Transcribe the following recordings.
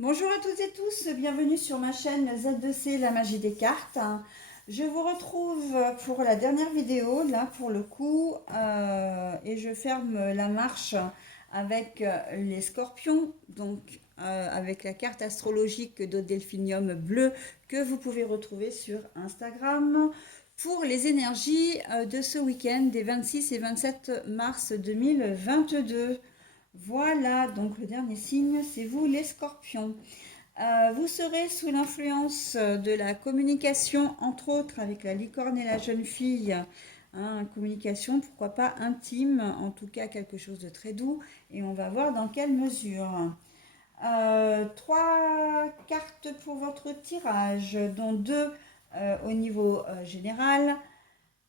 Bonjour à toutes et tous, bienvenue sur ma chaîne Z2C, la magie des cartes. Je vous retrouve pour la dernière vidéo, là pour le coup, et je ferme la marche avec les scorpions, donc avec la carte astrologique de Delphinium bleu que vous pouvez retrouver sur Instagram pour les énergies de ce week-end des 26 et 27 mars 2022. Voilà, donc le dernier signe, c'est vous les scorpions. Vous serez sous l'influence de la communication, entre autres avec la licorne et la jeune fille. Communication, pourquoi pas intime, en tout cas quelque chose de très doux, et on va voir dans quelle mesure. Trois cartes pour votre tirage, dont deux au niveau général,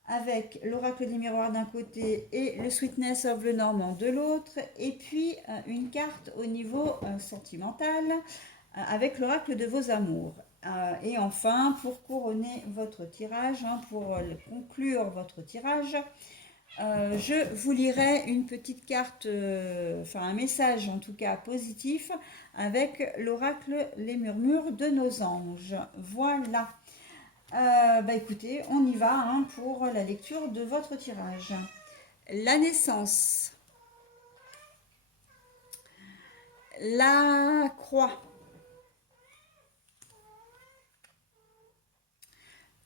avec l'oracle des miroirs d'un côté et le Sweetness of le Normand de l'autre, et puis une carte au niveau sentimental avec l'oracle de vos amours. Et enfin, pour couronner votre tirage, pour conclure votre tirage, je vous lirai une petite carte, enfin un message en tout cas positif, avec l'oracle Les Murmures de nos anges. Voilà. Écoutez, on y va pour la lecture de votre tirage. La naissance, la croix,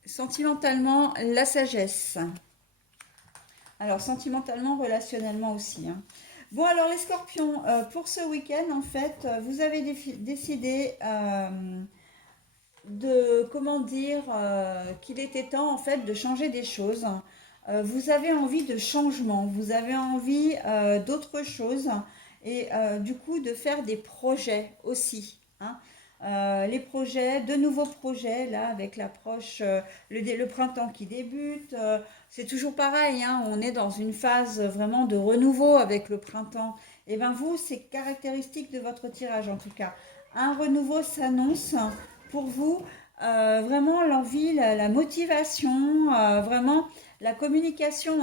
sentimentalement la sagesse. Alors sentimentalement, relationnellement aussi. Bon alors les scorpions, pour ce week-end en fait, vous avez décidé de, comment dire, qu'il était temps en fait de changer des choses. Vous avez envie de changement, vous avez envie d'autre chose et du coup de faire des projets aussi. Les projets, de nouveaux projets, là, avec l'approche, le printemps qui débute, c'est toujours pareil, on est dans une phase vraiment de renouveau avec le printemps. Et bien vous, c'est caractéristique de votre tirage en tout cas. Un renouveau s'annonce pour vous, vraiment l'envie, la motivation, vraiment la communication,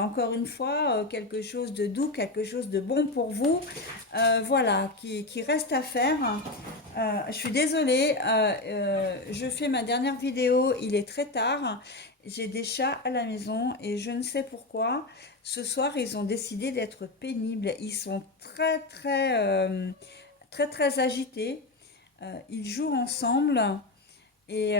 encore une fois, quelque chose de doux, quelque chose de bon pour vous, voilà, qui reste à faire. Je suis désolée, je fais ma dernière vidéo, il est très tard, j'ai des chats à la maison et je ne sais pourquoi. Ce soir, ils ont décidé d'être pénibles, ils sont très agités, ils jouent ensemble. Et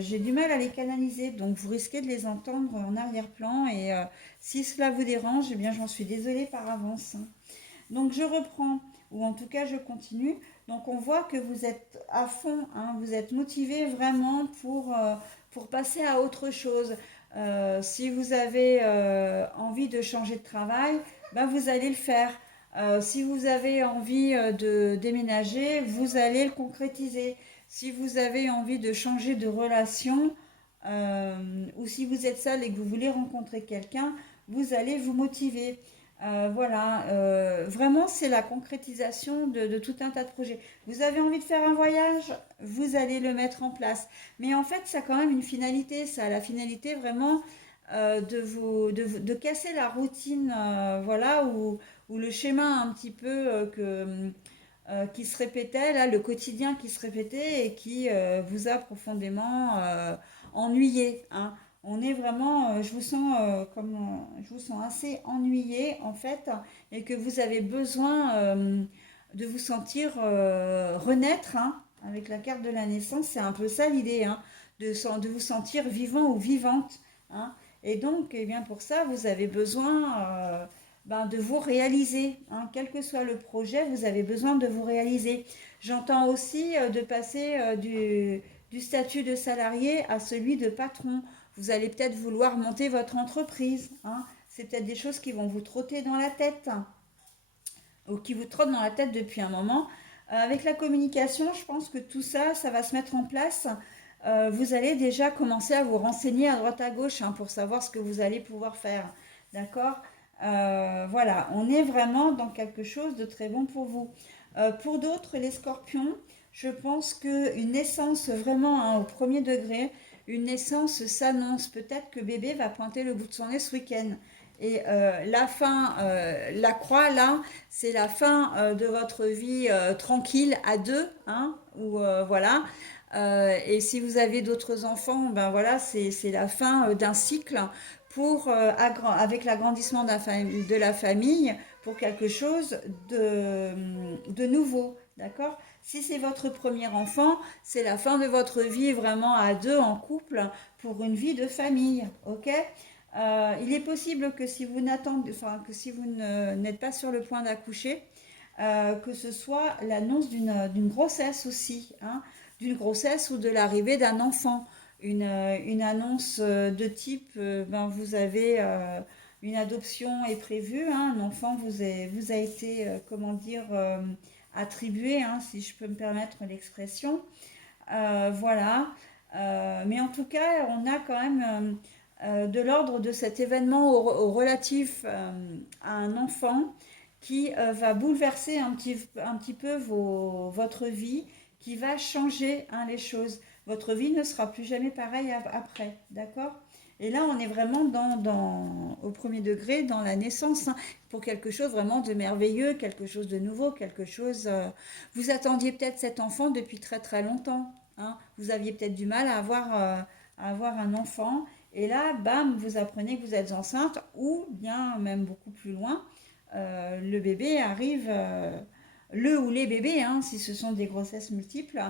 j'ai du mal à les canaliser, donc vous risquez de les entendre en arrière-plan. Et si cela vous dérange, eh bien j'en suis désolée par avance. Donc je reprends, ou en tout cas je continue. Donc on voit que vous êtes à fond, vous êtes motivé vraiment pour passer à autre chose. Si vous avez envie de changer de travail, ben vous allez le faire. Si vous avez envie de déménager, vous allez le concrétiser. Si vous avez envie de changer de relation, ou si vous êtes seul et que vous voulez rencontrer quelqu'un, vous allez vous motiver. Voilà, vraiment c'est la concrétisation de tout un tas de projets. Vous avez envie de faire un voyage, vous allez le mettre en place. Mais en fait, ça a quand même une finalité. Ça a la finalité vraiment de casser la routine, voilà, ou le schéma un petit peu qui se répétait, là, le quotidien qui se répétait et qui vous a profondément ennuyé. On est vraiment, je vous sens je vous sens assez ennuyé en fait, et que vous avez besoin de vous sentir renaître avec la carte de la naissance. C'est un peu ça l'idée, de vous sentir vivant ou vivante. hein. Et donc, eh bien, pour ça, vous avez besoin de vous réaliser. Quel que soit le projet, vous avez besoin de vous réaliser. J'entends aussi de passer du statut de salarié à celui de patron. Vous allez peut-être vouloir monter votre entreprise. C'est peut-être des choses qui vont vous trotter dans la tête, ou qui vous trottent dans la tête depuis un moment. Avec la communication, je pense que tout ça, ça va se mettre en place. Vous allez déjà commencer à vous renseigner à droite à gauche pour savoir ce que vous allez pouvoir faire. D'accord. Voilà, on est vraiment dans quelque chose de très bon pour vous. Pour d'autres, les scorpions, je pense qu'une naissance vraiment au premier degré, une naissance s'annonce. Peut-être que bébé va pointer le bout de son nez ce week-end. Et la fin, la croix là, c'est la fin de votre vie tranquille à deux, hein, ou voilà. Et si vous avez d'autres enfants, ben voilà, c'est la fin d'un cycle pour avec l'agrandissement de la famille pour quelque chose de nouveau, d'accord? Si c'est votre premier enfant, c'est la fin de votre vie vraiment à deux en couple pour une vie de famille, ok? Il est possible que si vous n'attendez, enfin, que si vous n'êtes pas sur le point d'accoucher, que ce soit l'annonce d'une grossesse aussi, hein, d'une grossesse ou de l'arrivée d'un enfant. Une annonce de type, ben, vous avez une adoption est prévue, hein, un enfant vous a été, comment dire, attribué, hein, si je peux me permettre l'expression. Voilà. Mais en tout cas, on a quand même de l'ordre de cet événement au relatif à un enfant qui va bouleverser un petit peu votre vie, qui va changer, hein, les choses. Votre vie ne sera plus jamais pareille après, d'accord? Et là, on est vraiment au premier degré, dans la naissance, hein, pour quelque chose vraiment de merveilleux, quelque chose de nouveau, quelque chose... vous attendiez peut-être cet enfant depuis très très longtemps, hein. Vous aviez peut-être du mal à avoir un enfant. Et là, bam, vous apprenez que vous êtes enceinte, ou bien même beaucoup plus loin, le bébé arrive, le ou les bébés, hein, si ce sont des grossesses multiples,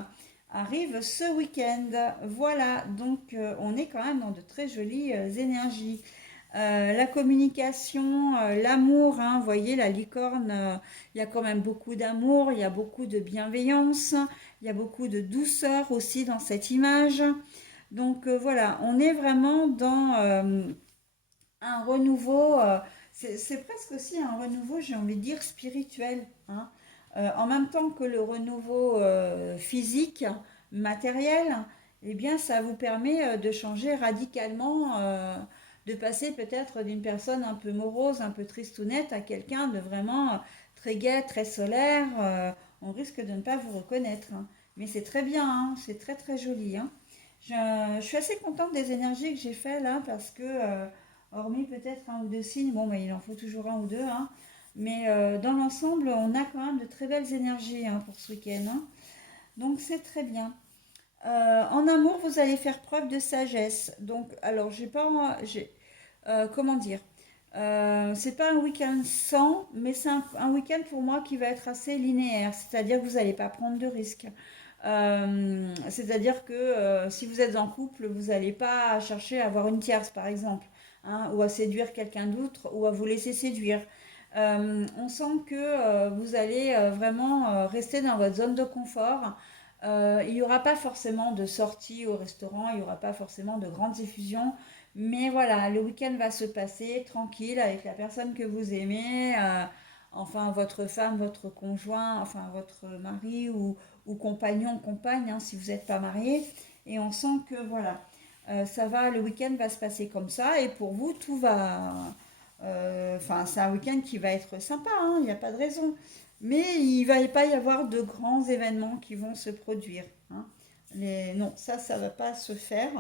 arrivent ce week-end. Voilà, donc on est quand même dans de très jolies énergies. La communication, l'amour, hein, vous voyez, la licorne, il y a quand même beaucoup d'amour, il y a beaucoup de bienveillance, il y a beaucoup de douceur aussi dans cette image. Donc voilà, on est vraiment dans un renouveau, c'est presque aussi un renouveau, j'ai envie de dire, spirituel, hein. En même temps que le renouveau physique, matériel, eh bien ça vous permet de changer radicalement, de passer peut-être d'une personne un peu morose, un peu tristounette à quelqu'un de vraiment très gai, très solaire. On risque de ne pas vous reconnaître, hein. Mais c'est très bien, hein, c'est très très joli, hein. Je suis assez contente des énergies que j'ai fait là parce que, hormis peut-être un ou deux signes, bon, bah, il en faut toujours un ou deux, hein, mais dans l'ensemble, on a quand même de très belles énergies, hein, pour ce week-end, hein. Donc c'est très bien. En amour, vous allez faire preuve de sagesse. Donc, alors, j'ai pas, comment dire, c'est pas un week-end sans, mais c'est un week-end pour moi qui va être assez linéaire, c'est-à-dire que vous n'allez pas prendre de risques. C'est-à-dire que si vous êtes en couple, vous n'allez pas chercher à avoir une tierce, par exemple, hein, ou à séduire quelqu'un d'autre, ou à vous laisser séduire. On sent que vous allez vraiment rester dans votre zone de confort. Il n'y aura pas forcément de sortie au restaurant, il n'y aura pas forcément de grandes effusions, mais voilà, le week-end va se passer tranquille avec la personne que vous aimez, enfin votre femme, votre conjoint, enfin votre mari ou compagnon, compagne, hein, si vous n'êtes pas marié. Et on sent que voilà, ça va, le week-end va se passer comme ça, et pour vous, tout va. Enfin, c'est un week-end qui va être sympa, hein, il n'y a pas de raison. Mais il ne va pas y avoir de grands événements qui vont se produire, hein. Non, ça ne va pas se faire.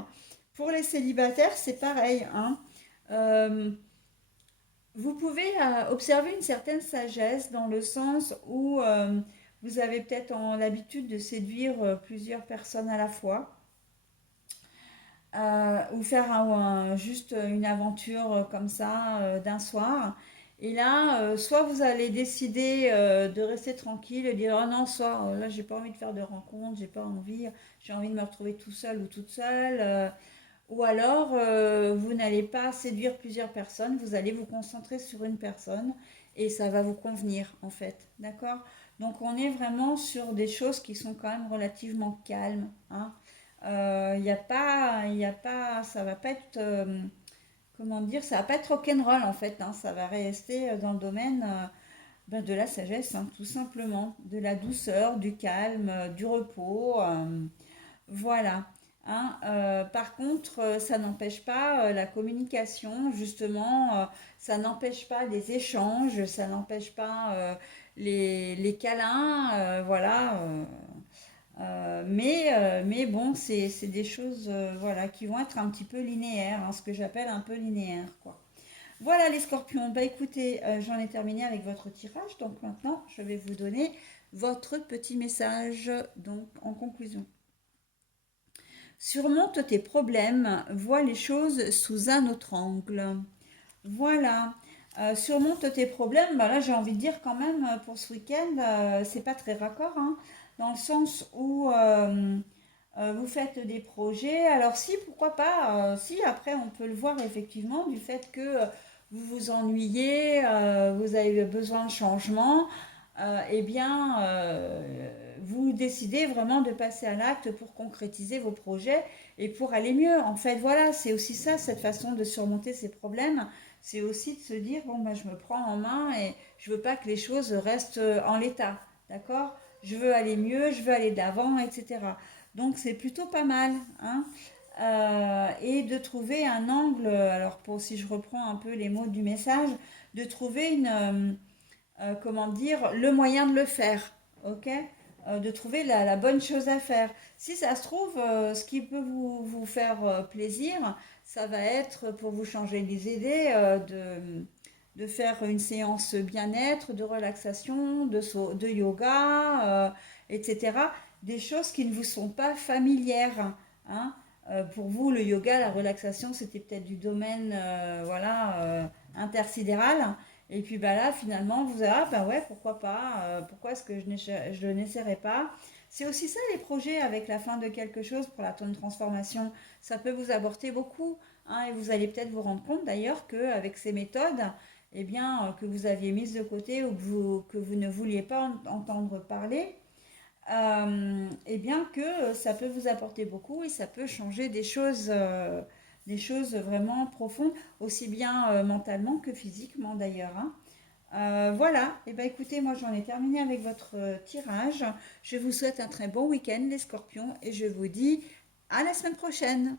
Pour les célibataires, c'est pareil, hein. Euh, Vous pouvez observer une certaine sagesse dans le sens où vous avez peut-être l'habitude de séduire plusieurs personnes à la fois, ou faire juste une aventure comme ça d'un soir. Et là, soit vous allez décider de rester tranquille et dire oh non, soit là j'ai pas envie de faire de rencontres, j'ai envie de me retrouver tout seul ou toute seule. Ou alors, vous n'allez pas séduire plusieurs personnes, vous allez vous concentrer sur une personne et ça va vous convenir en fait, d'accord? Donc on est vraiment sur des choses qui sont quand même relativement calmes, hein. Ça va pas être, comment dire, ça va pas être rock'n'roll en fait, hein. Ça va rester dans le domaine ben, de la sagesse, hein, tout simplement, de la douceur, du calme, du repos. Voilà. Hein, par contre, ça n'empêche pas la communication, justement, ça n'empêche pas les échanges, ça n'empêche pas les câlins, voilà. Mais bon, c'est des choses voilà, qui vont être un petit peu linéaires, hein, ce que j'appelle un peu linéaire, quoi. Voilà les scorpions. Bah écoutez, j'en ai terminé avec votre tirage. Donc maintenant, je vais vous donner votre petit message. Donc en conclusion. Surmonte tes problèmes, vois les choses sous un autre angle. Voilà. Surmonte tes problèmes. Bah là, j'ai envie de dire quand même pour ce week-end, c'est pas très raccord, hein, dans le sens où vous faites des projets. Alors si, pourquoi pas, si après on peut le voir effectivement du fait que vous vous ennuyez, vous avez besoin de changement, eh bien vous décidez vraiment de passer à l'acte pour concrétiser vos projets et pour aller mieux. En fait, voilà, c'est aussi ça, cette façon de surmonter ces problèmes. C'est aussi de se dire, bon, ben, je me prends en main et je veux pas que les choses restent en l'état. D'accord? Je veux aller mieux, je veux aller d'avant, etc. Donc c'est plutôt pas mal, hein. Et de trouver un angle, alors pour si je reprends un peu les mots du message, de trouver comment dire, le moyen de le faire, ok? De trouver la bonne chose à faire. Si ça se trouve, ce qui peut vous faire plaisir, ça va être pour vous changer les idées, de faire une séance bien-être, de relaxation, de yoga, etc. Des choses qui ne vous sont pas familières, hein. Pour vous, le yoga, la relaxation, c'était peut-être du domaine voilà, intersidéral. Et puis bah là, finalement, vous avez, ah bah ouais, pourquoi pas, pourquoi est-ce que je n'essaierai pas? C'est aussi ça les projets avec la fin de quelque chose pour la tonne transformation. Ça peut vous apporter beaucoup, hein, et vous allez peut-être vous rendre compte d'ailleurs qu'avec ces méthodes, eh bien, que vous aviez mises de côté ou que vous ne vouliez pas entendre parler, eh bien que ça peut vous apporter beaucoup et ça peut changer des choses vraiment profondes, aussi bien mentalement que physiquement d'ailleurs, hein. Voilà, et ben écoutez, moi j'en ai terminé avec votre tirage. Je vous souhaite un très bon week-end les scorpions et je vous dis à la semaine prochaine.